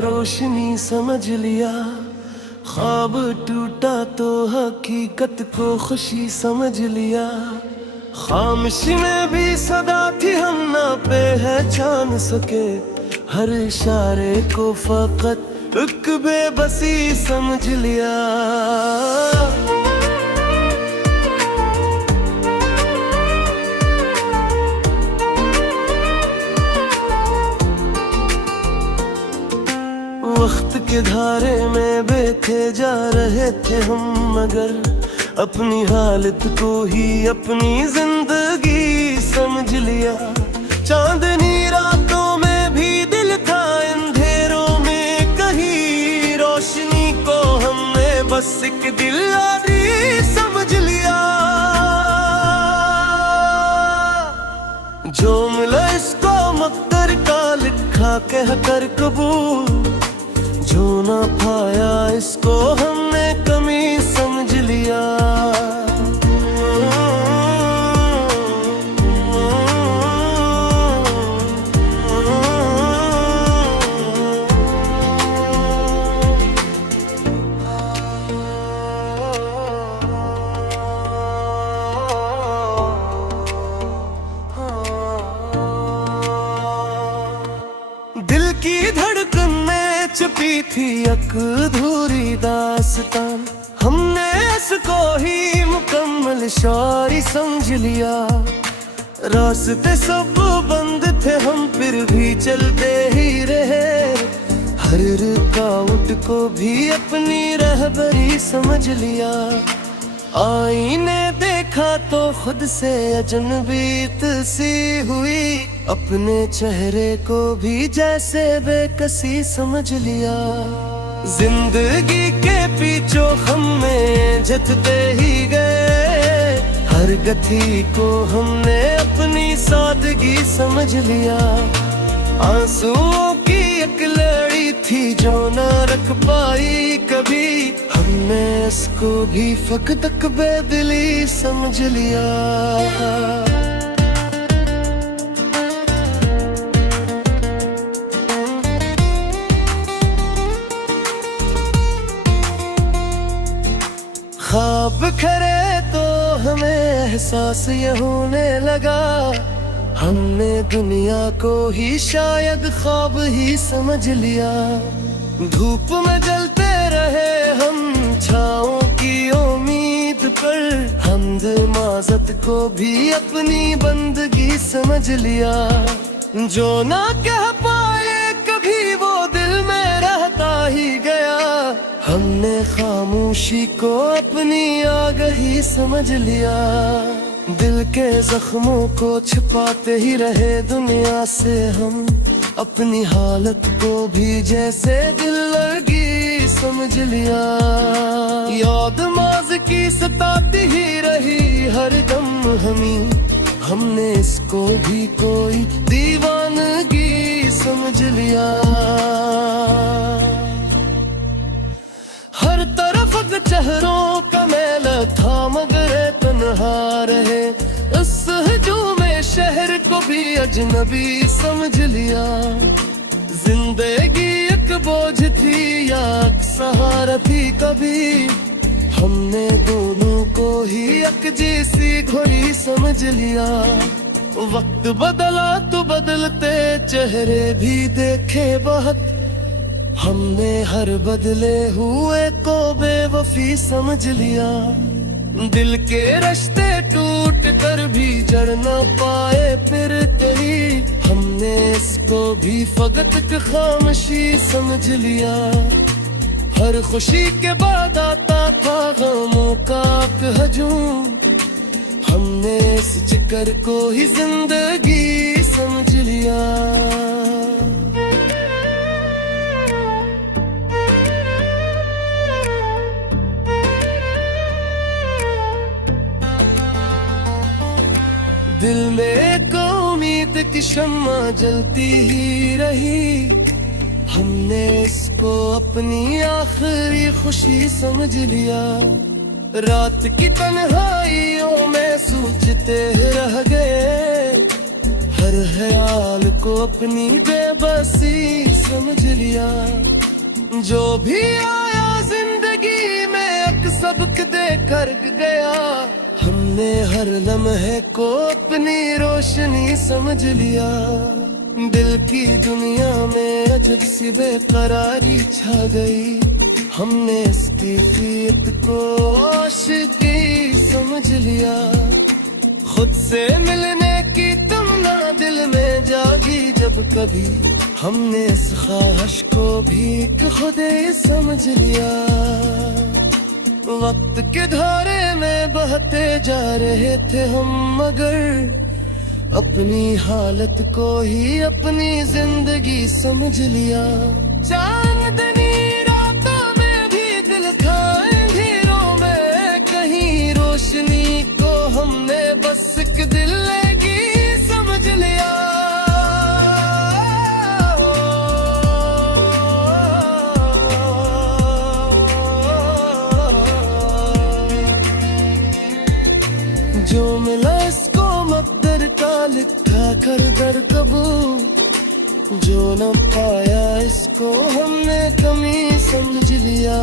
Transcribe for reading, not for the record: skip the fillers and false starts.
रोशनी समझ लिया। ख्वाब टूटा तो हकीकत को खुशी समझ लिया। खामोशी में भी सदा थी हम ना पहचान सके, हर इशारे को फकत एक बेबसी समझ लिया। वक्त के धारे में बहते जा रहे थे हम, मगर अपनी हालत को ही अपनी जिंदगी समझ लिया। चांदनी रातों में भी दिल था अंधेरों में कहीं, रोशनी को हमने बस एक दिल यारी समझ लिया। जो मिला इसको मकदर का लिखा कह कर कबूल, जो ना पाया इसको हमने कमी समझ लिया। दिल की धड़कन में छुपी थी एक अधूरी दास्तान, हमने इसको ही मुकम्मल शायरी समझ लिया। रास्ते सब बंद थे हम फिर भी चलते ही रहे, हर रुकावट को भी अपनी रहबरी समझ लिया। आईने देखा तो खुद से अजनबीत सी हुई, अपने चेहरे को भी जैसे बेकसी समझ लिया। जिंदगी के पीछे हमें जतते ही गए, हर गति को हमने अपनी सादगी समझ लिया। आंसुओं की एक लड़ी थी जो न रख पाई कभी, हमने इसको भी फकत बेदिली समझ लिया। ख्वाब खरे तो हमें एहसास ये होने लगा, हमने दुनिया को ही शायद ख्वाब ही समझ लिया। धूप में जलते रहे हम छाओं की उम्मीद पर, हमद माज़त को भी अपनी बंदगी समझ लिया। जो ना कह पाए कभी वो दिल में रहता ही गया, हमने खामोशी को अपनी आगही समझ लिया। दिल के जख्मों को छिपाते ही रहे दुनिया से हम, अपनी हालत को भी जैसे दिल लगी समझ लिया। याद माज़ की सताती ही रही हर दम हमें, हमने इसको भी कोई दीवानगी समझ लिया। हर तरफ चेहरों का मेला था मगर तन्हा रहे, इस हजूम शहर को भी अजनबी समझ लिया। जिंदगी एक बोझ थी या एक सहारा थी कभी, हमने दोनों को ही एक जैसी घोड़ी समझ लिया। वक्त बदला तो बदलते चेहरे भी देखे बहुत, हमने हर बदले हुए को बेवफी समझ लिया। दिल के रिश्ते टूट कर भी जड़ न पाए फिर कहीं, हमने इसको भी फकत खामोशी समझ लिया। हर खुशी के बाद आता था गमों का हजूम, हमने इस जिक्र को ही जिंदगी समझ लिया। दिल में एक उम्मीद की शम्मा जलती ही रही, हमने इसको अपनी आखिरी खुशी समझ लिया। रात की तन्हाइयों में सोचते रह गए, हर हर ख्याल को अपनी बेबसी समझ लिया। जो भी आया जिंदगी में एक सबक दे कर गया, हमने हर लम्हे को अपनी रोशनी समझ लिया। दिल की दुनिया में अजब सी बेकरारी छा गई, हमने इस कैफियत को आशिकी समझ लिया। खुद से मिलने की तमन्ना दिल में जागी जब कभी, हमने इस ख्वाहिश को भी खुद ही समझ लिया। वक्त के धारे में बहते जा रहे थे हम, मगर अपनी हालत को ही अपनी जिंदगी समझ लिया। चांदनी रातों में भी दिल था अंधेरों में, कहीं रोशनी को हमने बस एक दिल की समझ लिया। जो मिला इसको मकदर का लिखा कर दर कबूल, जो न पाया इसको हमने कमी समझ लिया।